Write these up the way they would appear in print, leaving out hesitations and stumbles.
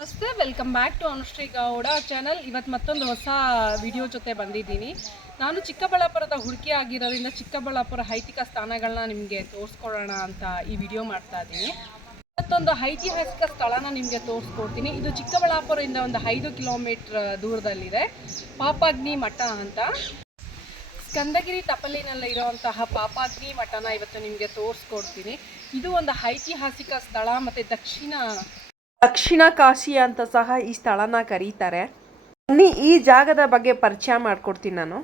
ನಮಸ್ತೆ, welcome back to Anushree Gowda channel. ಇವತ್ತು ಮತ್ತೊಂದು ಹೊಸ ವಿಡಿಯೋ ಜೊತೆ ಬಂದಿದ್ದೀನಿ. ನಾನು ಚಿಕ್ಕಬಳ್ಳಾಪುರದ ಹುಡುಗಿ ಆಗಿರೋದ್ರಿಂದ ಚಿಕ್ಕಬಳ್ಳಾಪುರ ಐತಿಹಾಸಿಕ ಸ್ಥಾನಗಳನ್ನ ನಿಮಗೆ ತೋರಿಸ್ಕೊಡೋಣ ಅಂತ ಈ ವಿಡಿಯೋ ಮಾಡ್ತಾ ಇದ್ದೀನಿ. ಮತ್ತೊಂದು ಐತಿಹಾಸಿಕ ಸ್ಥಳನ ನಿಮಗೆ ತೋರಿಸ್ಕೊಡ್ತೀನಿ. ಇದು ಚಿಕ್ಕಬಳ್ಳಾಪುರದಿಂದ ಒಂದು 5 ಕಿಲೋಮೀಟರ್ ದೂರದಲ್ಲಿದೆ. ಪಾಪಾಗ್ನಿ ಮಠ ಅಂತ. ಸ್ಕಂದಗಿರಿ ತಪ್ಪಲಿನಲ್ಲಿ ಇರುವಂತಹ ಪಾಪಾಗ್ನಿ ಮಠನ ಇವತ್ತು ನಿಮಗೆ ತೋರಿಸ್ಕೊಡ್ತೀನಿ. ಇದು ಒಂದು ಐತಿಹಾಸಿಕ ಸ್ಥಳ ಮತ್ತು ದಕ್ಷಿಣ ಕಾಶಿ ಅಂತ ಸಹ ಈ ಸ್ಥಳನ ಕರೀತಾರೆ. ಬನ್ನಿ ಈ ಜಾಗದ ಬಗ್ಗೆ ಪರಿಚಯ ಮಾಡ್ಕೊಡ್ತೀನಿ ನಾನು.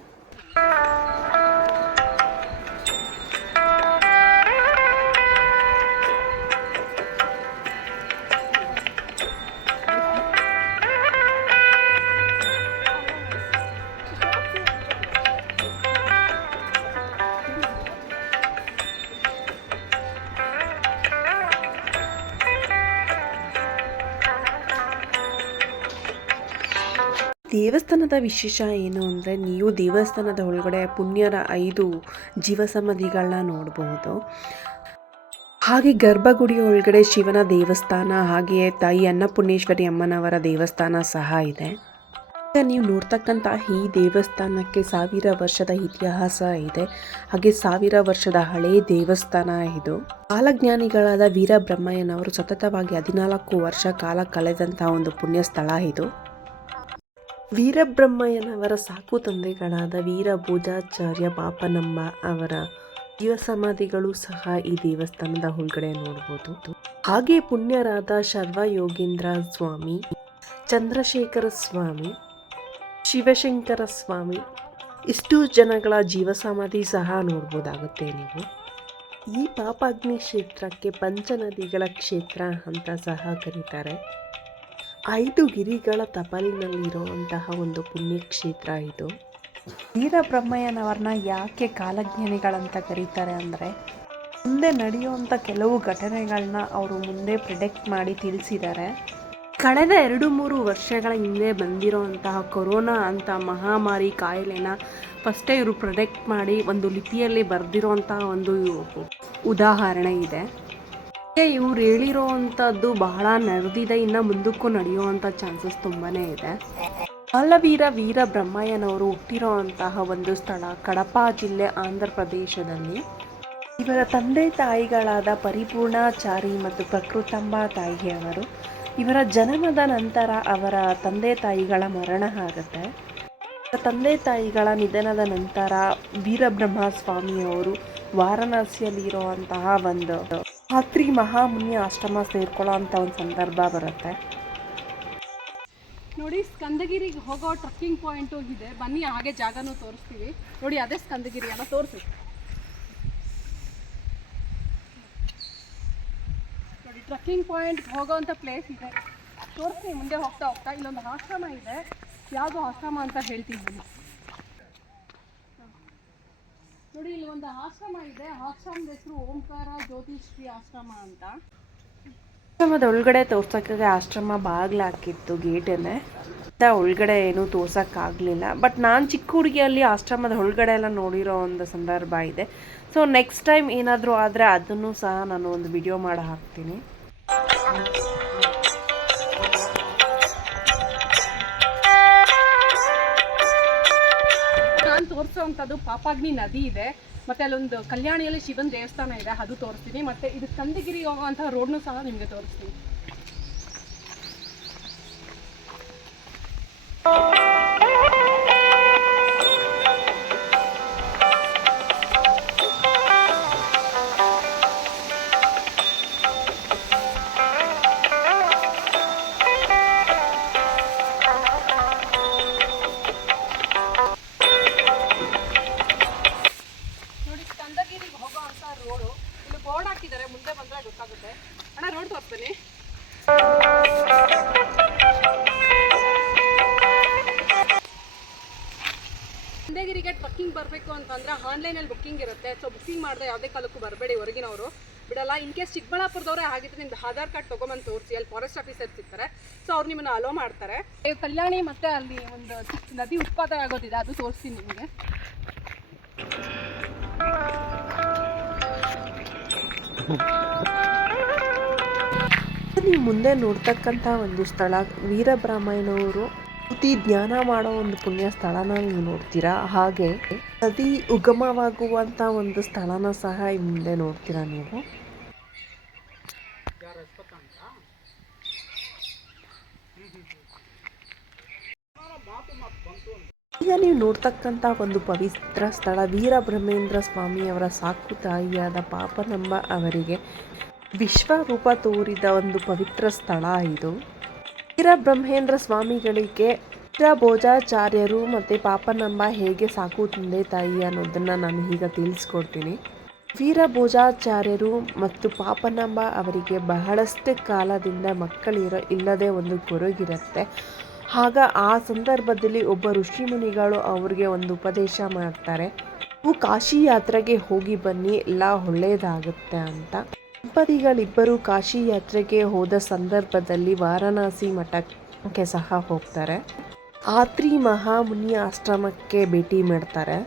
ದೇವಸ್ಥಾನದ ವಿಶೇಷ ಏನು ಅಂದರೆ, ನೀವು ದೇವಸ್ಥಾನದ ಒಳಗಡೆ ಪುಣ್ಯರ 5 ಜೀವಸಮಾಧಿಗಳನ್ನ ನೋಡಬಹುದು. ಹಾಗೆ ಗರ್ಭಗುಡಿಯ ಒಳಗಡೆ ಶಿವನ ದೇವಸ್ಥಾನ, ಹಾಗೆಯೇ ತಾಯಿ ಅನ್ನಪೂರ್ಣೇಶ್ವರಿ ಅಮ್ಮನವರ ದೇವಸ್ಥಾನ ಸಹ ಇದೆ. ನೀವು ನೋಡ್ತಕ್ಕಂಥ ಈ ದೇವಸ್ಥಾನಕ್ಕೆ 1000 ವರ್ಷದ ಇತಿಹಾಸ ಇದೆ. ಹಾಗೆ 1000 ವರ್ಷದ ಹಳೆ ದೇವಸ್ಥಾನ ಇದು. ಕಾಲಜ್ಞಾನಿಗಳಾದ ವೀರಬ್ರಹ್ಮಯ್ಯನವರು ಸತತವಾಗಿ 14 ವರ್ಷ ಕಾಲ ಕಳೆದಂತಹ ಒಂದು ಪುಣ್ಯ ಸ್ಥಳ ಇದು. ವೀರಬ್ರಹ್ಮಯ್ಯನವರ ಸಾಕು ತಂದೆಗಳಾದ ವೀರಭೋಜಾಚಾರ್ಯ ಪಾಪನಮ್ಮ ಅವರ ಜೀವಸಮಾಧಿಗಳು ಸಹ ಈ ದೇವಸ್ಥಾನದ ಒಳಗಡೆ ನೋಡ್ಬೋದು. ಹಾಗೆ ಪುಣ್ಯರಾದ ಶರ್ವಯೋಗೇಂದ್ರ ಸ್ವಾಮಿ, ಚಂದ್ರಶೇಖರ ಸ್ವಾಮಿ, ಶಿವಶಂಕರ ಸ್ವಾಮಿ, ಇಷ್ಟು ಜನಗಳ ಜೀವಸಮಾಧಿ ಸಹ ನೋಡ್ಬೋದಾಗುತ್ತೆ ನೀವು. ಈ ಪಾಪಾಗ್ನಿ ಕ್ಷೇತ್ರಕ್ಕೆ ಪಂಚನದಿಗಳ ಕ್ಷೇತ್ರ ಅಂತ ಸಹ ಕರೀತಾರೆ. 5 ಗಿರಿಗಳ ತಪಲಿನಲ್ಲಿರುವಂತಹ ಒಂದು ಪುಣ್ಯಕ್ಷೇತ್ರ ಇದು. ವೀರಬ್ರಹ್ಮಯ್ಯನವ್ರನ್ನ ಯಾಕೆ ಕಾಲಜ್ಞಾನಿಗಳಂತ ಕರೀತಾರೆ ಅಂದರೆ, ಮುಂದೆ ನಡೆಯುವಂಥ ಕೆಲವು ಘಟನೆಗಳನ್ನ ಅವರು ಮುಂದೆ ಪ್ರಿಡಿಕ್ಟ್ ಮಾಡಿ ತಿಳಿಸಿದ್ದಾರೆ. ಕಳೆದ 2-3 ವರ್ಷಗಳ ಹಿಂದೆ ಬಂದಿರೋಂತಹ ಕೊರೋನಾ ಅಂತ ಮಹಾಮಾರಿ ಕಾಯಿಲೆನ ಫಸ್ಟೇ ಇವರು ಪ್ರಿಡಿಕ್ಟ್ ಮಾಡಿ ಒಂದು ಲಿಪಿಯಲ್ಲಿ ಬರೆದಿರೋಂತಹ ಒಂದು ಉದಾಹರಣೆ ಇದೆ. ಇವ್ರು ಹೇಳಿರೋವಂಥದ್ದು ಬಹಳ ನಡೆದಿದೆ, ಇನ್ನು ಮುಂದಕ್ಕೂ ನಡೆಯುವಂಥ ಚಾನ್ಸಸ್ ತುಂಬಾ ಇದೆ. ಬಾಲವೀರ ವೀರಬ್ರಹ್ಮಯ್ಯನವರು ಹುಟ್ಟಿರುವಂತಹ ಒಂದು ಸ್ಥಳ ಕಡಪ ಜಿಲ್ಲೆ, ಆಂಧ್ರ ಪ್ರದೇಶದಲ್ಲಿ. ಇವರ ತಂದೆ ತಾಯಿಗಳಾದ ಪರಿಪೂರ್ಣಾಚಾರಿ ಮತ್ತು ಪ್ರಕೃತಂಬ ತಾಯಿಯವರು. ಇವರ ಜನನದ ನಂತರ ಅವರ ತಂದೆ ತಾಯಿಗಳ ಮರಣ ಆಗುತ್ತೆ. ತಂದೆ ತಾಯಿಗಳ ನಿಧನದ ನಂತರ ವೀರಬ್ರಹ್ಮ ಸ್ವಾಮಿಯವರು ವಾರಣಾಸಿಯಲ್ಲಿರುವಂತಹ ಒಂದು ಖಾತ್ರಿ ಮಹಾಮುನಿ ಆಶ್ರಮ ಸೇರ್ಕೊಳ್ಳೋ ಅಂತ ಒಂದು ಸಂದರ್ಭ ಬರುತ್ತೆ. ನೋಡಿ, ಸ್ಕಂದಗಿರಿಗೆ ಹೋಗೋ ಟ್ರಕ್ಕಿಂಗ್ ಪಾಯಿಂಟ್ ಹೋಗಿದೆ. ಬನ್ನಿ ಹಾಗೆ ಜಾಗನೂ ತೋರಿಸ್ತೀವಿ. ನೋಡಿ, ಅದೇ ಸ್ಕಂದಗಿರಿ ಅಲ್ಲ, ತೋರಿಸಿ. ನೋಡಿ, ಟ್ರಕ್ಕಿಂಗ್ ಪಾಯಿಂಟ್ ಹೋಗೋವಂಥ ಪ್ಲೇಸ್ ಇದೆ, ತೋರಿಸ್ತೀನಿ. ಮುಂದೆ ಹೋಗ್ತಾ ಹೋಗ್ತಾ ಇಲ್ಲೊಂದು ಆಶ್ರಮ ಇದೆ. ಯಾವುದೋ ಆಶ್ರಮ ಅಂತ ಹೇಳ್ತೀನಿ ಬನ್ನಿ. ನೋಡಿ, ಇಲ್ಲಿ ಒಂದು ಆಶ್ರಮ ಇದೆ. ಆಶ್ರಮದ ಹೆಸರು ಓಂಕಾರ ಜ್ಯೋತಿಶ್ರೀ ಆಶ್ರಮ ಅಂತ. ಆಶ್ರಮದ ಒಳಗಡೆ ತೋರ್ಸೋಕ್ಕೆ ಆಶ್ರಮ ಬಾಗಿಲು ಹಾಕಿತ್ತು ಗೇಟಲ್ಲೇ. ಒಳಗಡೆ ಏನೂ ತೋರ್ಸೋಕ್ಕಾಗಲಿಲ್ಲ. ಬಟ್ ನಾನು ಚಿಕ್ಕ ಹುಡುಗಿಯಲ್ಲಿ ಆಶ್ರಮದ ಒಳಗಡೆ ಎಲ್ಲ ನೋಡಿರೋ ಒಂದು ಸಂದರ್ಭ ಇದೆ. ಸೊ ನೆಕ್ಸ್ಟ್ ಟೈಮ್ ಏನಾದರೂ ಆದರೆ ಅದನ್ನು ಸಹ ನಾನು ಒಂದು ವಿಡಿಯೋ ಮಾಡಿ ಹಾಕ್ತೀನಿ. ನಾನು ತೋರಿಸೋವಂಥದ್ದು ಪಾಪಾಗ್ನಿ ನದಿ ಇದೆ, ಮತ್ತು ಅಲ್ಲೊಂದು ಕಲ್ಯಾಣಿಯಲ್ಲಿ ಶಿವನ ದೇವಸ್ಥಾನ ಇದೆ, ಅದು ತೋರಿಸ್ತೀನಿ. ಮತ್ತು ಇದು ಸ್ಕಂದಗಿರಿ ಹೋಗುವಂಥ ರೋಡ್ನು ಸಹ ನಿಮಗೆ ತೋರಿಸ್ತೀನಿ. ರೋಡು ಇಲ್ಲಿ ಬೋರ್ಡ್ ಹಾಕಿದ್ದಾರೆ, ಮುಂದೆ ಬಂದರೆ ಗೊತ್ತಾಗುತ್ತೆ. ಅಣ್ಣ, ರೋಡ್ ತೋರಿಸ್ತೀನಿ. ಸ್ಕಂದಗಿರಿಗೆ ಟ್ರಕ್ಕಿಂಗ್ ಬರಬೇಕು ಅಂತಂದರೆ ಆನ್ಲೈನಲ್ಲಿ ಬುಕ್ಕಿಂಗ್ ಇರುತ್ತೆ. ಸೊ ಬುಕ್ಕಿಂಗ್ ಮಾಡಿದ್ರೆ ಯಾವುದೇ ಕಾಲಕ್ಕೂ ಬರಬೇಡಿ, ಹೊರಗಿನವರು ಬಿಡಲ್ಲ. ಇನ್ ಕೇಸ್ ಚಿಕ್ಕಬಳ್ಳಾಪುರದವರೇ ಆಗಿದ್ರೆ ನಿಮ್ದು ಆಧಾರ್ ಕಾರ್ಡ್ ತೊಗೊಂಬಂದು ತೋರಿಸಿ, ಅಲ್ಲಿ ಫಾರೆಸ್ಟ್ ಆಫೀಸರ್ಸ್ ಇರ್ತಾರೆ. ಸೊ ಅವ್ರು ನಿಮ್ಮನ್ನು ಅಲೋ ಮಾಡ್ತಾರೆ. ಕಲ್ಯಾಣಿ ಮತ್ತು ಅಲ್ಲಿ ಒಂದು ನದಿ ಉತ್ಪಾದನೆ ಆಗೋದಿದೆ, ಅದು ತೋರಿಸ್ತೀನಿ ನಿಮಗೆ. ನೀವು ಮುಂದೆ ನೋಡ್ತಕ್ಕಂಥ ಒಂದು ಸ್ಥಳ ವೀರಬ್ರಹ್ಮಯ್ಯನವರು ಸ್ತುತಿ ಧ್ಯಾನ ಮಾಡೋ ಒಂದು ಪುಣ್ಯ ಸ್ಥಳನ ನೀವು ನೋಡ್ತೀರಾ. ಹಾಗೆ ನದಿ ಉಗಮವಾಗುವಂಥ ಒಂದು ಸ್ಥಳನ ಸಹ ಮುಂದೆ ನೋಡ್ತೀರಾ ನೀವು. ಈಗ ನೀವು ನೋಡ್ತಕ್ಕಂಥ ಒಂದು ಪವಿತ್ರ ಸ್ಥಳ ವೀರಬ್ರಹ್ಮೇಂದ್ರ ಸ್ವಾಮಿಯವರ ಸಾಕು ತಾಯಿಯಾದ ಪಾಪನಂಬ ಅವರಿಗೆ ವಿಶ್ವರೂಪ ತೋರಿದ ಒಂದು ಪವಿತ್ರ ಸ್ಥಳ ಇದು. ವೀರಬ್ರಹ್ಮೇಂದ್ರ ಸ್ವಾಮಿಗಳಿಗೆ ವೀರಭೋಜಾಚಾರ್ಯರು ಮತ್ತು ಪಾಪನಂಬ ಹೇಗೆ ಸಾಕು ತಂದೆ ತಾಯಿ ಅನ್ನೋದನ್ನು ನಾನು ಈಗ ತಿಳಿಸ್ಕೊಡ್ತೀನಿ. ವೀರಭೋಜಾಚಾರ್ಯರು ಮತ್ತು ಪಾಪನಂಬ ಅವರಿಗೆ ಬಹಳಷ್ಟು ಕಾಲದಿಂದ ಇಲ್ಲದೆ ಒಂದು ಕೊರಗಿರುತ್ತೆ. ಆಗ ಆ ಸಂದರ್ಭದಲ್ಲಿ ಒಬ್ಬ ಋಷಿಮುನಿಗಳು ಅವ್ರಿಗೆ ಒಂದು ಉಪದೇಶ ಮಾಡ್ತಾರೆ, ನೀವು ಕಾಶಿ ಯಾತ್ರೆಗೆ ಹೋಗಿ ಬನ್ನಿ, ಎಲ್ಲ ಒಳ್ಳೆಯದಾಗುತ್ತೆ ಅಂತ. ದಂಪತಿಗಳಿಬ್ಬರು ಕಾಶಿ ಯಾತ್ರೆಗೆ ಹೋದ ಸಂದರ್ಭದಲ್ಲಿ ವಾರಣಾಸಿ ಮಠಕ್ಕೆ ಸಹ ಹೋಗ್ತಾರೆ. ಆತ್ರಿ ಮಹಾಮುನಿ ಆಶ್ರಮಕ್ಕೆ ಭೇಟಿ ಮಾಡ್ತಾರೆ.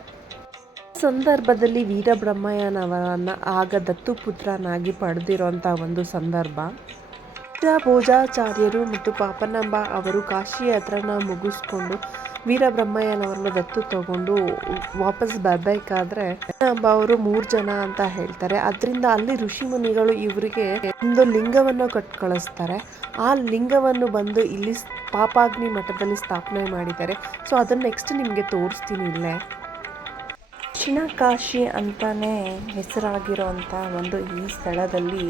ಸಂದರ್ಭದಲ್ಲಿ ವೀರಬ್ರಹ್ಮಯ್ಯನವರನ್ನು ಆಗ ದತ್ತುಪುತ್ರನಾಗಿ ಪಡೆದಿರುವಂಥ ಒಂದು ಸಂದರ್ಭ. ವೀರಭೋಜಾಚಾರ್ಯರು ಮತ್ತು ಪಾಪನಂಬ ಅವರು ಕಾಶಿ ಯಾತ್ರೆನ ಮುಗಿಸ್ಕೊಂಡು ವೀರಬ್ರಹ್ಮಯ್ಯನವರನ್ನು ದತ್ತು ತಗೊಂಡು ವಾಪಸ್ ಬರಬೇಕಾದ್ರೆ ಅವರು 3 ಜನ ಅಂತ ಹೇಳ್ತಾರೆ. ಅದರಿಂದ ಅಲ್ಲಿ ಋಷಿಮುನಿಗಳು ಇವರಿಗೆ ಒಂದು ಲಿಂಗವನ್ನು ಕಳಿಸ್ತಾರೆ. ಆ ಲಿಂಗವನ್ನು ಬಂದು ಇಲ್ಲಿ ಪಾಪಾಗ್ನಿ ಮಠದಲ್ಲಿ ಸ್ಥಾಪನೆ ಮಾಡಿದ್ದಾರೆ. ಸೊ ಅದನ್ನು ನೆಕ್ಸ್ಟ್ ನಿಮಗೆ ತೋರಿಸ್ತೀನಿ. ಇಲ್ಲೇ ದಕ್ಷಿಣ ಕಾಶಿ ಅಂತಲೇ ಹೆಸರಾಗಿರೋವಂಥ ಒಂದು ಈ ಸ್ಥಳದಲ್ಲಿ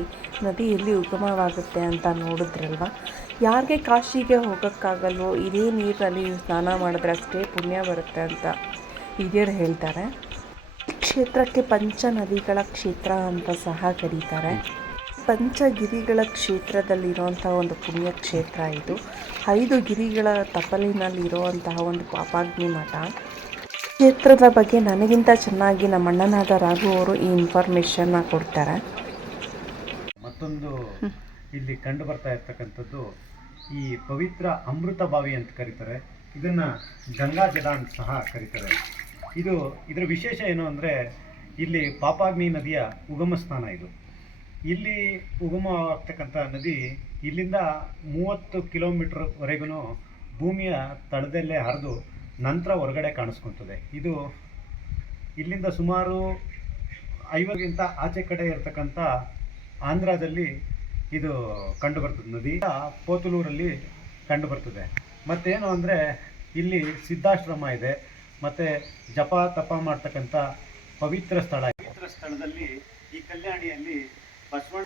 ನದಿಯಲ್ಲಿ ಉಗಮವಾಗುತ್ತೆ ಅಂತ ನೋಡಿದ್ರಲ್ವ. ಯಾರಿಗೆ ಕಾಶಿಗೆ ಹೋಗೋಕ್ಕಾಗಲ್ವೋ ಇದೇ ನೀರಿನಲ್ಲಿ ಸ್ನಾನ ಮಾಡಿದ್ರೆ ಅಷ್ಟೇ ಪುಣ್ಯ ಬರುತ್ತೆ ಅಂತ ಹಿರಿಯರು ಹೇಳ್ತಾರೆ. ಈ ಕ್ಷೇತ್ರಕ್ಕೆ ಪಂಚ ನದಿಗಳ ಕ್ಷೇತ್ರ ಅಂತ ಸಹ ಕರೀತಾರೆ. ಪಂಚಗಿರಿಗಳ ಕ್ಷೇತ್ರದಲ್ಲಿರುವಂಥ ಒಂದು ಪುಣ್ಯ ಕ್ಷೇತ್ರ ಇದು. 5 ಗಿರಿಗಳ ತಪ್ಪಲಿನಲ್ಲಿರುವಂತಹ ಒಂದು ಪಾಪಾಗ್ನಿ ಮಠ. ಕ್ಷೇತ್ರದ ಬಗ್ಗೆ ನನಗಿಂತ ಚೆನ್ನಾಗಿ ನಮ್ಮ ಅಣ್ಣನಾದ ರಾಘು ಅವರು ಈ ಇನ್ಫಾರ್ಮೇಷನ್ನ ಕೊಡ್ತಾರೆ. ಮತ್ತೊಂದು ಇಲ್ಲಿ ಕಂಡು ಬರ್ತಾ ಇರ್ತಕ್ಕಂಥದ್ದು ಈ ಪವಿತ್ರ ಅಮೃತ ಬಾವಿ ಅಂತ ಕರೀತಾರೆ. ಇದನ್ನು ಗಂಗಾ ಜಲ ಅಂತ ಸಹ ಕರೀತಾರೆ. ಇದರ ವಿಶೇಷ ಏನು ಅಂದರೆ ಇಲ್ಲಿ ಪಾಪಾಗ್ನಿ ನದಿಯ ಉಗಮ ಸ್ಥಾನ ಇದು. ಇಲ್ಲಿ ಉಗಮವಾಗ್ತಕ್ಕಂಥ ನದಿ ಇಲ್ಲಿಂದ 30 ಕಿಲೋಮೀಟರ್ವರೆಗೂ ಭೂಮಿಯ ತಳದಲ್ಲೇ ಹರಿದು ನಂತರ ಹೊರಗಡೆ ಕಾಣಿಸ್ಕೊತದೆ. ಇದು ಇಲ್ಲಿಂದ ಸುಮಾರು 50ಗಿಂತ ಆಚೆ ಕಡೆ ಇರತಕ್ಕಂಥ ಆಂಧ್ರದಲ್ಲಿ ಇದು ಕಂಡು ಬರ್ತದೆ. ನದಿ ಪೋತಲೂರಲ್ಲಿ ಕಂಡು ಬರ್ತದೆ. ಮತ್ತೇನು ಅಂದರೆ ಇಲ್ಲಿ ಸಿದ್ಧಾಶ್ರಮ ಇದೆ, ಮತ್ತು ಜಪ ತಪ ಮಾಡ್ತಕ್ಕಂಥ ಪವಿತ್ರ ಸ್ಥಳ. ಪವಿತ್ರ ಸ್ಥಳದಲ್ಲಿ ಈ ಕಲ್ಯಾಣಿಯಲ್ಲಿ ಬಸವಣ್ಣ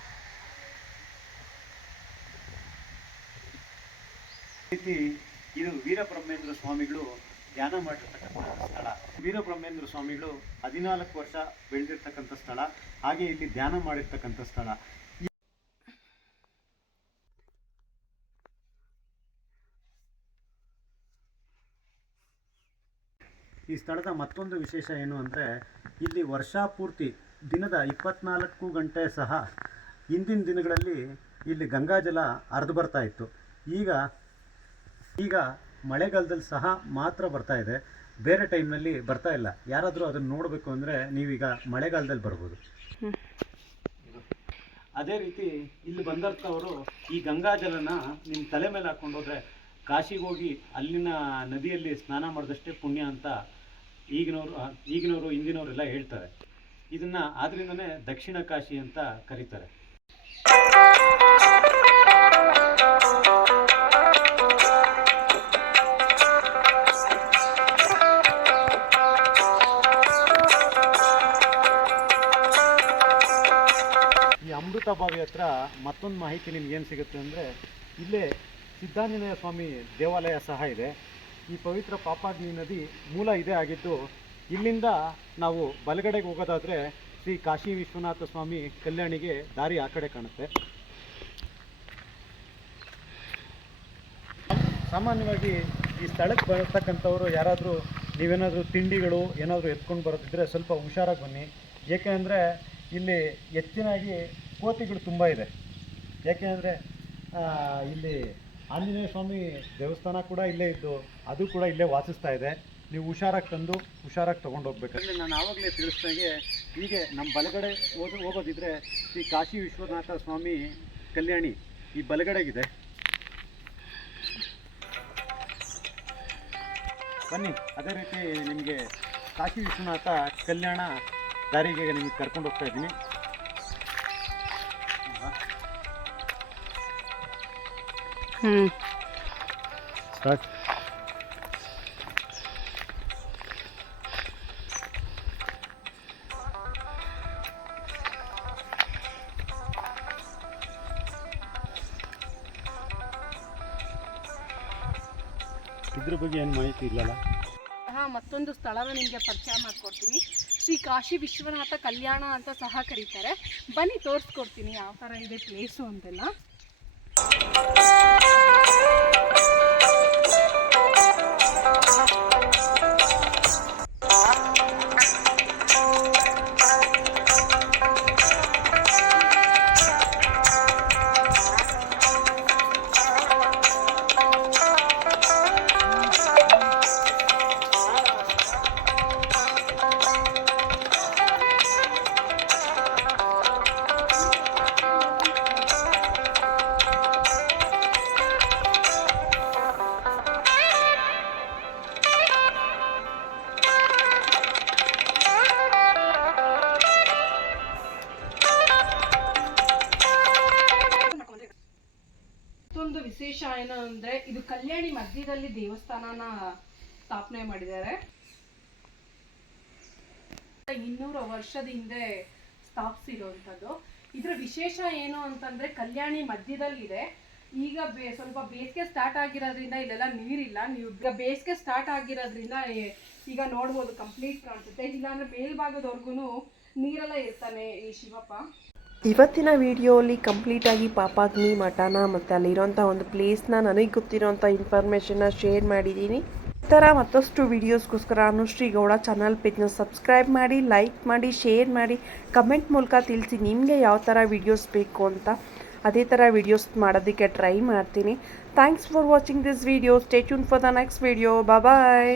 ರೀತಿ ಇದು ವೀರಬ್ರಹ್ಮೇಂದ್ರ ಸ್ವಾಮಿಗಳು ಧ್ಯಾನ ಮಾಡಿರ್ತಕ್ಕಂಥ ಸ್ಥಳ. ವೀರಬ್ರಹ್ಮೇಂದ್ರ ಸ್ವಾಮಿಗಳು 14 ವರ್ಷ ಬೆಳೆದಿರ್ತಕ್ಕಂಥ ಸ್ಥಳ. ಹಾಗೆ ಇಲ್ಲಿ ಧ್ಯಾನ ಮಾಡಿರ್ತಕ್ಕಂಥ ಸ್ಥಳ. ಈ ಸ್ಥಳದ ಮತ್ತೊಂದು ವಿಶೇಷ ಏನು ಅಂದರೆ ಇಲ್ಲಿ ವರ್ಷಪೂರ್ತಿ ದಿನದ 24 ಗಂಟೆ ಸಹ ಹಿಂದಿನ ದಿನಗಳಲ್ಲಿ ಇಲ್ಲಿ ಗಂಗಾಜಲ ಹರಿದು ಬರ್ತಾ ಇತ್ತು. ಈಗ ಮಳೆಗಾಲದಲ್ಲಿ ಸಹ ಮಾತ್ರ ಬರ್ತಾ ಇದೆ, ಬೇರೆ ಟೈಮ್ನಲ್ಲಿ ಬರ್ತಾ ಇಲ್ಲ. ಯಾರಾದರೂ ಅದನ್ನು ನೋಡಬೇಕು ಅಂದರೆ ನೀವೀಗ ಮಳೆಗಾಲದಲ್ಲಿ ಬರ್ಬೋದು. ಅದೇ ರೀತಿ ಇಲ್ಲಿ ಬಂದಂಥವರು ಈ ಗಂಗಾಜಲನ ನಿಮ್ಮ ತಲೆ ಮೇಲೆ ಹಾಕ್ಕೊಂಡು ಹೋದರೆ ಕಾಶಿಗೆ ಹೋಗಿ ಅಲ್ಲಿನ ನದಿಯಲ್ಲಿ ಸ್ನಾನ ಮಾಡಿದಷ್ಟೇ ಪುಣ್ಯ ಅಂತ ಈಗಿನವರು ಹಿಂದಿನವರೆಲ್ಲ ಹೇಳ್ತಾರೆ. ಇದನ್ನು ಆದ್ರಿಂದನೇ ದಕ್ಷಿಣ ಕಾಶಿ ಅಂತ ಕರೀತಾರೆ. ಅಮೃತ ಬಾವಿ ಹತ್ರ ಮತ್ತೊಂದು ಮಾಹಿತಿ ನಿಮ್ಗೇನು ಸಿಗುತ್ತೆ ಅಂದರೆ ಇಲ್ಲೇ ಸಿದ್ಧಾಂಜನೇಯ ಸ್ವಾಮಿ ದೇವಾಲಯ ಸಹ ಇದೆ. ಈ ಪವಿತ್ರ ಪಾಪಾಗ್ನಿ ನದಿ ಮೂಲ ಇದೇ ಆಗಿದ್ದು, ಇಲ್ಲಿಂದ ನಾವು ಬಲಗಡೆಗೆ ಹೋಗೋದಾದರೆ ಶ್ರೀ ಕಾಶಿ ವಿಶ್ವನಾಥ ಸ್ವಾಮಿ ಕಲ್ಯಾಣಿಗೆ ದಾರಿ ಆ ಕಡೆ ಕಾಣುತ್ತೆ. ಸಾಮಾನ್ಯವಾಗಿ ಈ ಸ್ಥಳಕ್ಕೆ ಬರತಕ್ಕಂಥವರು ಯಾರಾದರೂ ನೀವೇನಾದರೂ ತಿಂಡಿಗಳು ಏನಾದರೂ ಎತ್ಕೊಂಡು ಬರೋದಿದ್ದರೆ ಸ್ವಲ್ಪ ಹುಷಾರಾಗಿ ಬನ್ನಿ. ಏಕೆ ಅಂದರೆ ಇಲ್ಲಿ ಹೆಚ್ಚಿನಾಗಿ ಕೋತಿಗಳು ತುಂಬ ಇದೆ. ಯಾಕೆ ಅಂದರೆ ಇಲ್ಲಿ ಆಂಜನೇಯ ಸ್ವಾಮಿ ದೇವಸ್ಥಾನ ಕೂಡ ಇಲ್ಲೇ ಇದ್ದು ಅದು ಕೂಡ ಇಲ್ಲೇ ವಾಸಿಸ್ತಾ ಇದೆ. ನೀವು ಹುಷಾರಾಗಿ ತಂದು ಹುಷಾರಾಗಿ ತೊಗೊಂಡು ಹೋಗ್ಬೇಕಂದ್ರೆ ನಾನು ಆವಾಗಲೇ ತಿಳಿಸ್ದಾಗೆ ಹೀಗೆ ನಮ್ಮ ಬಲಗಡೆ ಹೋಗೋದಿದ್ರೆ ಶ್ರೀ ಕಾಶಿ ವಿಶ್ವನಾಥ ಸ್ವಾಮಿ ಕಲ್ಯಾಣಿ ಈ ಬಲಗಡೆಗಿದೆ. ಬನ್ನಿ, ಅದೇ ರೀತಿ ನಿಮಗೆ ಕಾಶಿ ವಿಶ್ವನಾಥ ಕಲ್ಯಾಣ ದಾರಿಗೆ ನಿಮಗೆ ಕರ್ಕೊಂಡು ಹೋಗ್ತಾ ಇದ್ದೀನಿ. ಸ್ಟಾರ್ಟ್. ಇದ್ರ ಬಗ್ಗೆ ಏನು ಮಾಹಿತಿ ಇಲ್ಲಲ್ಲ. ಮತ್ತೊಂದು ಸ್ಥಳನ ನಿಮಗೆ ಪರಿಚಯ ಮಾಡಿಕೊಡ್ತೀನಿ. ಶ್ರೀ ಕಾಶಿ ವಿಶ್ವನಾಥ ಕಲ್ಯಾಣ ಅಂತ ಸಹ ಕರೀತಾರೆ. ಬನ್ನಿ ತೋರಿಸ್ಕೊಡ್ತೀನಿ ಯಾವ ಥರ ಇದೆ ಪ್ಲೇಸು ಅಂತೆಲ್ಲ. ಮತ್ತೊಂದು ವಿಶೇಷ ಏನು ಅಂದ್ರೆ ಇದು ಕಲ್ಯಾಣಿ ಮಧ್ಯದಲ್ಲಿ ದೇವಸ್ಥಾನನ ಸ್ಥಾಪನೆ ಮಾಡಿದ್ದಾರೆ. 200 ವರ್ಷದ ಹಿಂದೆ ಸ್ಥಾಪಿಸಿರುವಂಥದ್ದು. ಇದರ ವಿಶೇಷ ಏನು ಅಂತಂದ್ರೆ ಕಲ್ಯಾಣಿ ಮಧ್ಯದಲ್ಲಿದೆ. ಈಗ ಸ್ವಲ್ಪ ಬೇಸಿಗೆ ಸ್ಟಾರ್ಟ್ ಆಗಿರೋದ್ರಿಂದ ಇಲ್ಲೆಲ್ಲ ನೀರಿಲ್ಲ. ನೀವು ಈಗ ಬೇಸಿಗೆ ಸ್ಟಾರ್ಟ್ ಆಗಿರೋದ್ರಿಂದ ಈಗ ನೋಡ್ಬೋದು ಕಂಪ್ಲೀಟ್ ಕಾಣಿಸುತ್ತೆ. ಇಲ್ಲಾಂದ್ರೆ ಮೇಲ್ಭಾಗದವರೆಗೂ ನೀರೆಲ್ಲ ಇರ್ತಾನೆ ಈ ಶಿವಪ್ಪ. ಇವತ್ತಿನ ವಿಡಿಯೋಲಿ ಕಂಪ್ಲೀಟಾಗಿ ಪಾಪಾಗ್ನಿ ಮಠನ ಮತ್ತು ಅಲ್ಲಿರೋಂಥ ಒಂದು ಪ್ಲೇಸ್ನ ನನಗೆ ಗೊತ್ತಿರೋಂಥ ಇನ್ಫಾರ್ಮೇಷನ್ನ ಶೇರ್ ಮಾಡಿದ್ದೀನಿ. ಈ ಥರ ಮತ್ತಷ್ಟು ವೀಡಿಯೋಸ್ಗೋಸ್ಕರ ಅನುಶ್ರೀ ಗೌಡ ಚಾನಲ್ ಪೇಜ್ನ ಸಬ್ಸ್ಕ್ರೈಬ್ ಮಾಡಿ, ಲೈಕ್ ಮಾಡಿ, ಶೇರ್ ಮಾಡಿ, ಕಮೆಂಟ್ ಮೂಲಕ ತಿಳಿಸಿ ನಿಮಗೆ ಯಾವ ಥರ ವೀಡಿಯೋಸ್ ಬೇಕು ಅಂತ. ಅದೇ ಥರ ವೀಡಿಯೋಸ್ ಮಾಡೋದಕ್ಕೆ ಟ್ರೈ ಮಾಡ್ತೀನಿ. Thanks for watching this video. Stay tune for the next video. Bye.